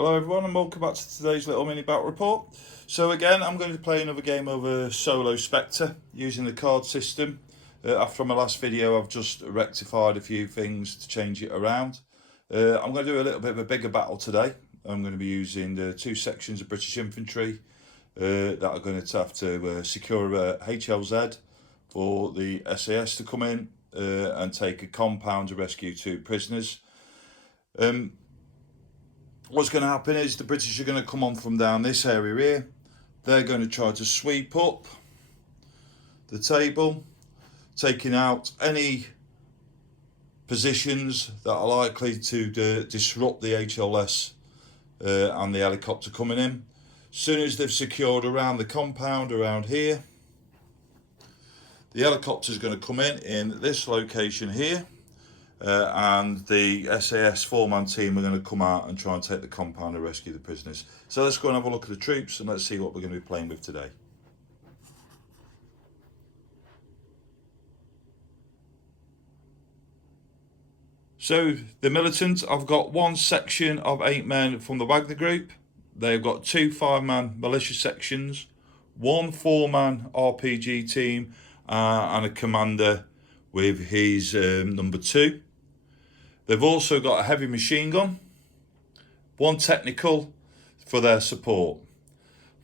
Hello everyone and welcome back to today's little mini battle report. So again, I'm going to play another game of a solo Spectre using the card system. After my last video I've just rectified a few things to change it around. I'm going to do a little bit of a bigger battle today. I'm going to be using the two sections of British infantry that are going to have to secure a HLZ for the SAS to come in and take a compound to rescue two prisoners. What's going to happen is the British are going to come on from down this area here. They're going to try to sweep up the table, taking out any positions that are likely to disrupt the HLS and the helicopter coming in. As soon as they've secured around the compound around here, the helicopter is going to come in this location here. And the SAS four-man team are going to come out and try and take the compound and rescue the prisoners. So let's go and have a look at the troops and let's see what we're going to be playing with today. So the militants, I've got one section of 8 men from the Wagner group. They've got 2 5-man militia sections, 1 4-man RPG team, and a commander with his number 2. They've also got a heavy machine gun, 1 technical for their support.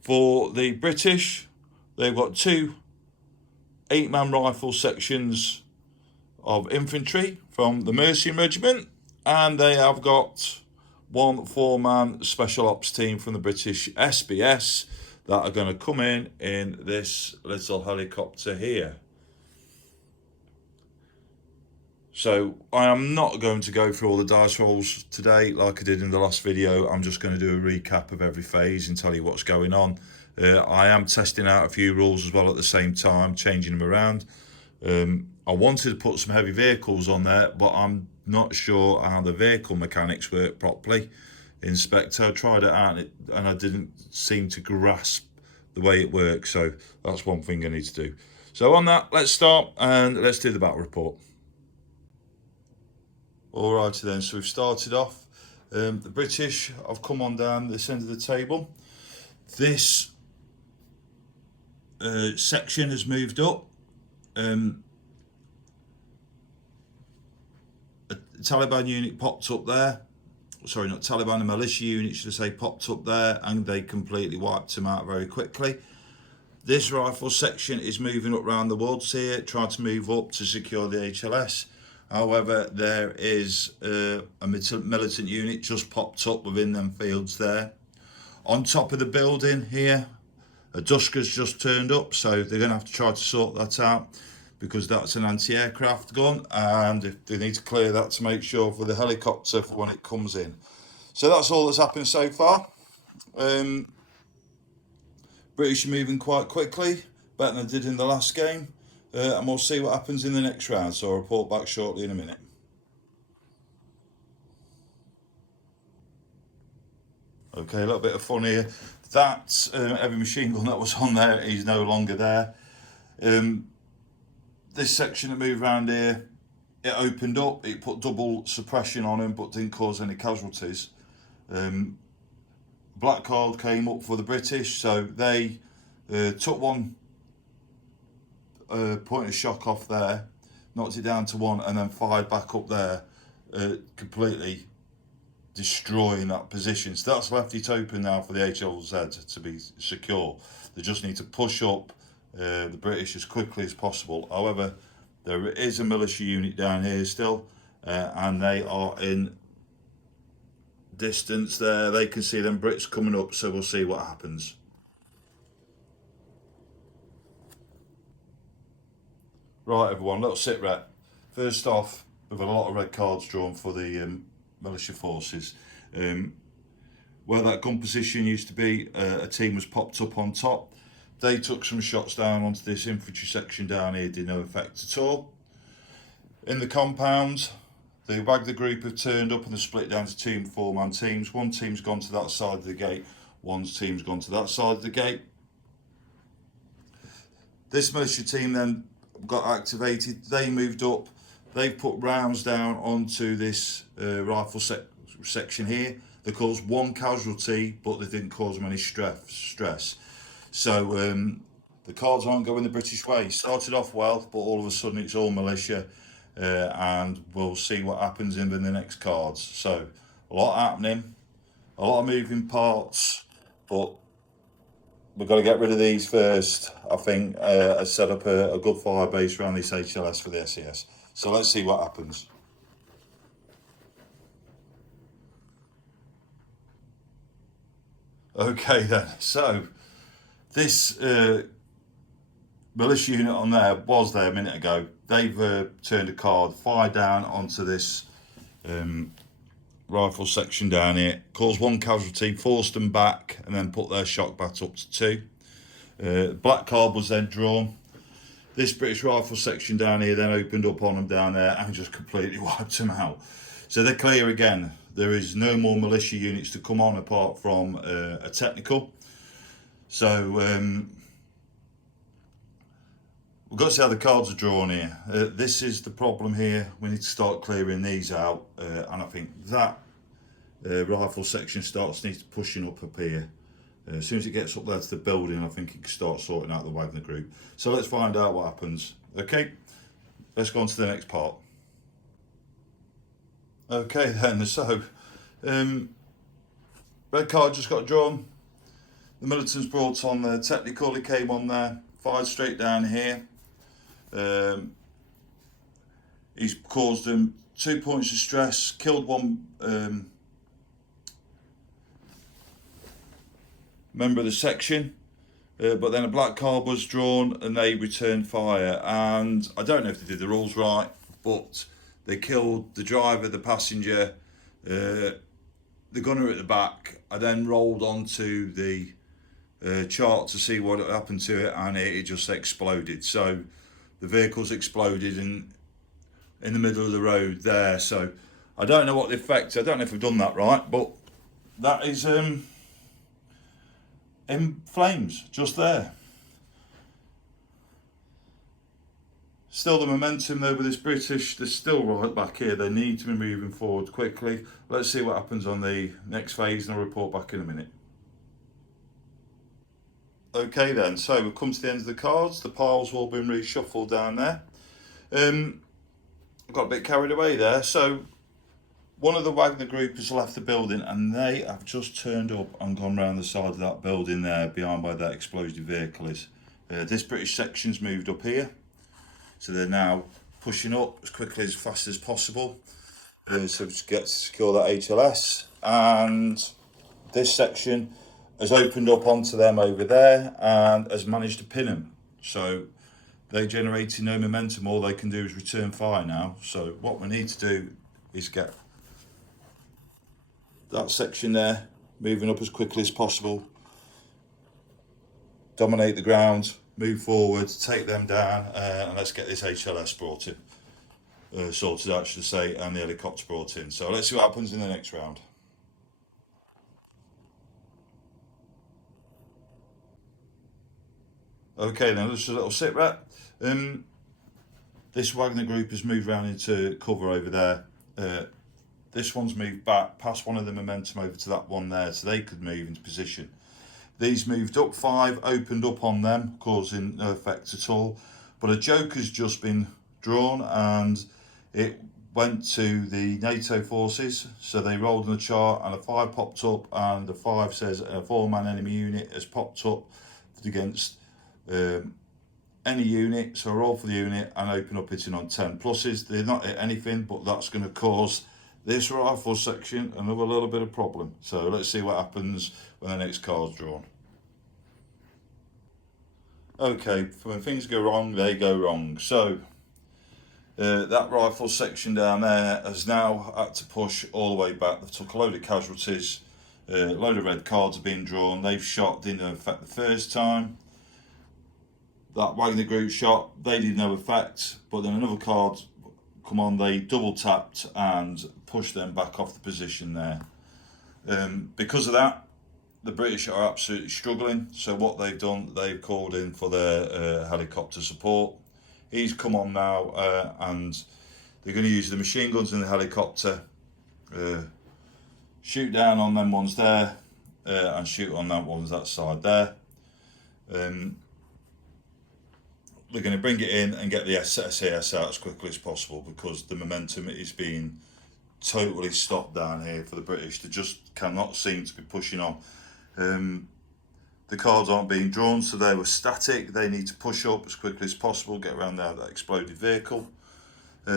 For the British, they've got 2 8-man rifle sections of infantry from the Mercian Regiment, and they have got 1 4-man special ops team from the British SBS that are going to come in this little helicopter here. So I am not going to go through all the dice rolls today like I did in the last video. I'm just going to do a recap of every phase and tell you what's going on. I am testing out a few rules as well at the same time, changing them around. I wanted to put some heavy vehicles on there, but I'm not sure how the vehicle mechanics work properly in Spectre. I tried it out and I didn't seem to grasp the way it works. So that's one thing I need to do. So on that, let's start and let's do the battle report. Alrighty then, so we've started off. The British have come on down this end of the table. This section has moved up. A Taliban unit popped up there. Sorry, not Taliban, a militia unit, should I say, popped up there, and they completely wiped them out very quickly. This rifle section is moving up around the woods here, trying to move up to secure the HLS. However, there is a militant unit just popped up within them fields there. On top of the building here, a Dusker's just turned up, so they're going to have to try to sort that out because that's an anti-aircraft gun, and they need to clear that to make sure for the helicopter for when it comes in. So that's all that's happened so far. British are moving quite quickly, better than they did in the last game. And we'll see what happens in the next round, so I'll report back shortly in a minute. Okay, a little bit of fun here. That heavy machine gun that was on there is no longer there. This section that moved around here, it opened up, it put double suppression on him but didn't cause any casualties. Black card came up for the British, so they took one point of shock off there, knocked it down to 1, and then fired back up there, completely destroying that position. So that's left it open now for the HLZ to be secure. They just need to push up the British as quickly as possible. However, there is a militia unit down here still, and they are in distance there. They can see them Brits coming up, so we'll see what happens. Right everyone, little sit rep. First off, we've got a lot of red cards drawn for the militia forces. Where that gun position used to be, a team was popped up on top. They took some shots down onto this infantry section down here, did no effect at all. In the compound, the Wagner group have turned up and they're split down to 2 4-man teams. One team's gone to that side of the gate, one team's gone to that side of the gate. This militia team then got activated, they moved up, they've put rounds down onto this rifle section here. They caused one casualty, but they didn't cause them any stress. So the cards aren't going the British way. Started off well, but all of a sudden it's all militia, and we'll see what happens in the next cards. So a lot happening, a lot of moving parts, but we've got to get rid of these first. I think set up a good fire base around this HLS for the SES. So let's see what happens. Okay then, so this militia unit on there was there a minute ago. They've turned a card, fired down onto this rifle section down here, caused one casualty, forced them back, and then put their shock bat up to 2. Black card was then drawn. This British rifle section down here then opened up on them down there and just completely wiped them out. So they're clear again. There is no more militia units to come on apart from a technical. So we've got to see how the cards are drawn here. This is the problem here. We need to start clearing these out, and I think that rifle section needs pushing up here. As soon as it gets up there to the building, I think it can start sorting out the Wagner group. So let's find out what happens. Okay, let's go on to the next part. Okay then, so red card just got drawn. The militant's brought on the technical, he came on there, fired straight down here. He's caused them 2 points of stress, killed one member of the section, but then a black card was drawn and they returned fire. And I don't know if they did the rules right, but they killed the driver, the passenger, the gunner at the back. I then rolled onto the chart to see what happened to it, and it just exploded. So the vehicle's exploded in the middle of the road there. So I don't know what the effect, I don't know if we've done that right, but that is in flames just there. Still the momentum though with this British, they're still right back here. They need to be moving forward quickly. Let's see what happens on the next phase and I'll report back in a minute. Okay then, so we've come to the end of the cards. The piles have all been reshuffled down there. Got a bit carried away there. So one of the Wagner group has left the building and they have just turned up and gone round the side of that building there behind where that explosive vehicle is. This British section's moved up here. So they're now pushing up as quickly as fast as possible. So to get to secure that HLS, and this section has opened up onto them over there and has managed to pin them. So they generated no momentum. All they can do is return fire now. So what we need to do is get that section there moving up as quickly as possible, dominate the ground, move forward, take them down, and let's get this HLS brought in, sorted out, should I say, and the helicopter brought in. So let's see what happens in the next round. Okay then, just a little sit rep. This Wagner group has moved around into cover over there. This one's moved back past one of the momentum over to that one there, so they could move into position. These moved up 5, opened up on them, causing no effect at all. But a joker's just been drawn and it went to the NATO forces. So they rolled on the chart and a 5 popped up, and the 5 says a 4-man enemy unit has popped up against any unit. So roll for the unit and open up hitting on 10 pluses. They're not hit anything, but that's going to cause this rifle section another little bit of problem. So let's see what happens when the next card's drawn. Okay, when things go wrong, they go wrong. So that rifle section down there has now had to push all the way back. They've took a load of casualties, a load of red cards have been drawn. They've shot, didn't affect the first time. That Wagner group shot, they did no effect, but then another card come on, they double tapped and pushed them back off the position there. Because of that, the British are absolutely struggling. So what they've done, they've called in for their helicopter support. He's come on now, and they're going to use the machine guns in the helicopter, shoot down on them ones there, and shoot on that ones that side there. We're going to bring it in and get the SAS out as quickly as possible, because the momentum is being totally stopped down here for the British. They just cannot seem to be pushing on. The cards aren't being drawn, so they were static. They need to push up as quickly as possible, get around there, that exploded vehicle.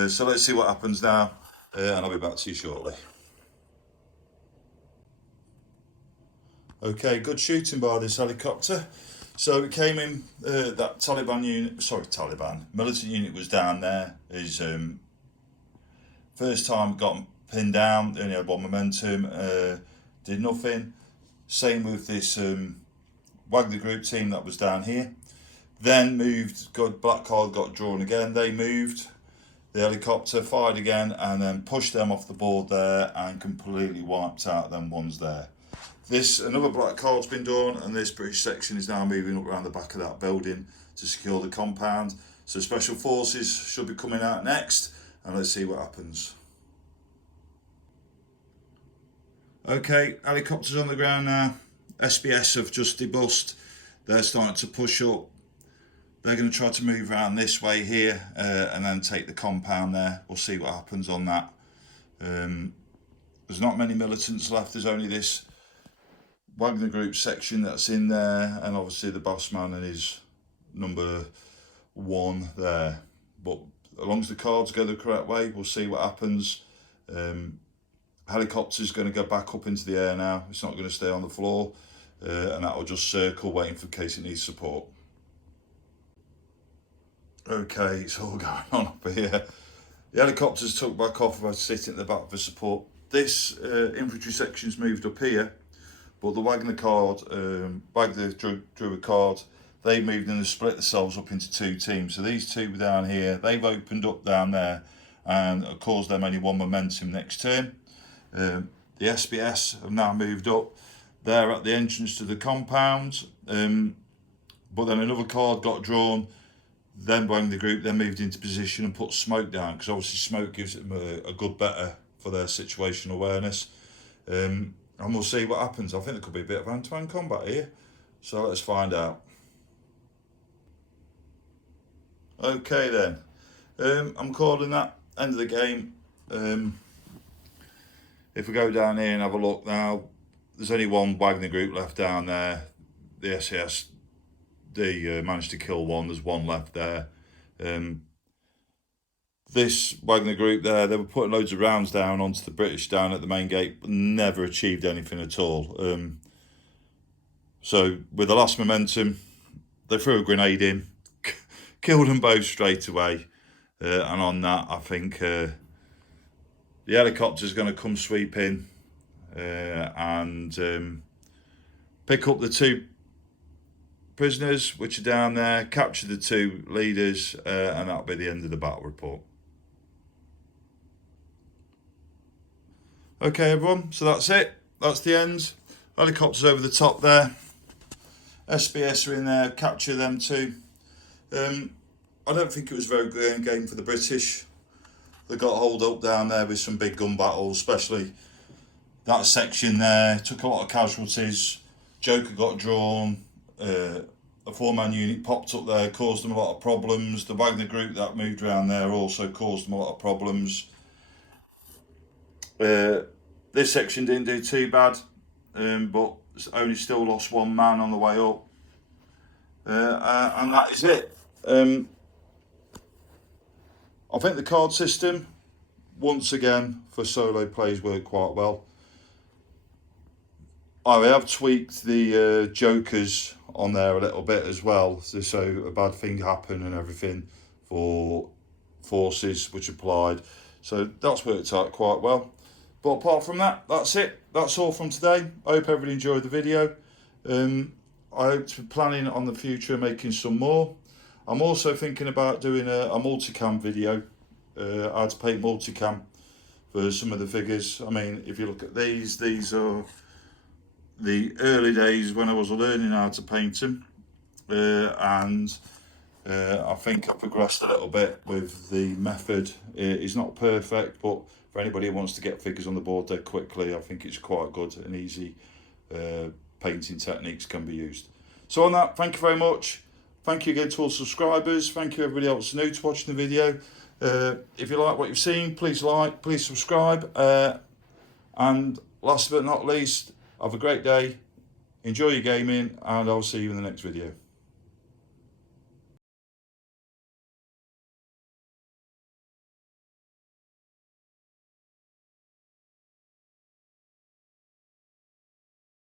So let's see what happens now, and I'll be back to you shortly. Okay, good shooting by this helicopter. So it came in, that militant unit was down there. His first time got pinned down, only had one momentum, did nothing. Same with this Wagner Group team that was down here. Then moved, black card got drawn again, they moved. The helicopter fired again and then pushed them off the board there and completely wiped out them ones there. Another black card's been drawn, and this British section is now moving up around the back of that building to secure the compound. So Special Forces should be coming out next, and let's see what happens. Okay, helicopters on the ground now. SBS have just debussed. They're starting to push up. They're going to try to move around this way here, and then take the compound there. We'll see what happens on that. There's not many militants left. There's only this Wagner Group section that's in there, and obviously the boss man and his number 1 there. But as long as the cards go the correct way, we'll see what happens. Helicopter's going to go back up into the air now. It's not going to stay on the floor, and that will just circle, waiting for case it needs support. Okay, it's all going on up here. The helicopters took back off by sitting at the back for support. This infantry section's moved up here, but the Wagner card, Wagner drew a card. They moved and split themselves up into 2 teams. So these 2 were down here. They've opened up down there and caused them only 1 momentum next turn. The SBS have now moved up. They're at the entrance to the compound. But then another card got drawn. Then Wagner Group then moved into position and put smoke down, because obviously smoke gives them a good better for their situational awareness. And we'll see what happens. I think there could be a bit of hand-to-hand combat here. So let's find out. Okay then. I'm calling that end of the game. If we go down here and have a look now, there's only 1 Wagner Group left down there. The SAS, they managed to kill 1. There's 1 left there. This Wagner Group there, they were putting loads of rounds down onto the British down at the main gate, but never achieved anything at all. So with the last momentum, they threw a grenade in, killed them both straight away. And on that, I think the helicopter's going to come sweep in and pick up the 2 prisoners which are down there, capture the 2 leaders, and that'll be the end of the battle report. Okay everyone, so that's it. That's the end. Helicopters over the top there. SBS are in there, capture them 2. I don't think it was a very good game for the British. They got holed up down there with some big gun battles, especially that section there. Took a lot of casualties. Joker got drawn. A 4-man unit popped up there, caused them a lot of problems. The Wagner Group that moved around there also caused them a lot of problems. This section didn't do too bad, but only still lost 1 man on the way up. And that is it. I think the card system, once again, for solo plays worked quite well. I have tweaked the jokers on there a little bit as well, so a bad thing happened and everything for forces which applied. So that's worked out quite well. But apart from that, that's it. That's all from today. I hope everybody enjoyed the video. I hope to be planning on the future making some more. I'm also thinking about doing a multicam video, how to paint multicam for some of the figures. I mean, if you look at these are the early days when I was learning how to paint them, and I think I've progressed a little bit with the method. It's not perfect, but for anybody who wants to get figures on the board dead quickly, I think it's quite good and easy. Painting techniques can be used. So on that, thank you very much. Thank you again to all subscribers. Thank you everybody else new to watching the video. If you like what you've seen, please like, please subscribe. And last but not least, have a great day. Enjoy your gaming, and I'll see you in the next video.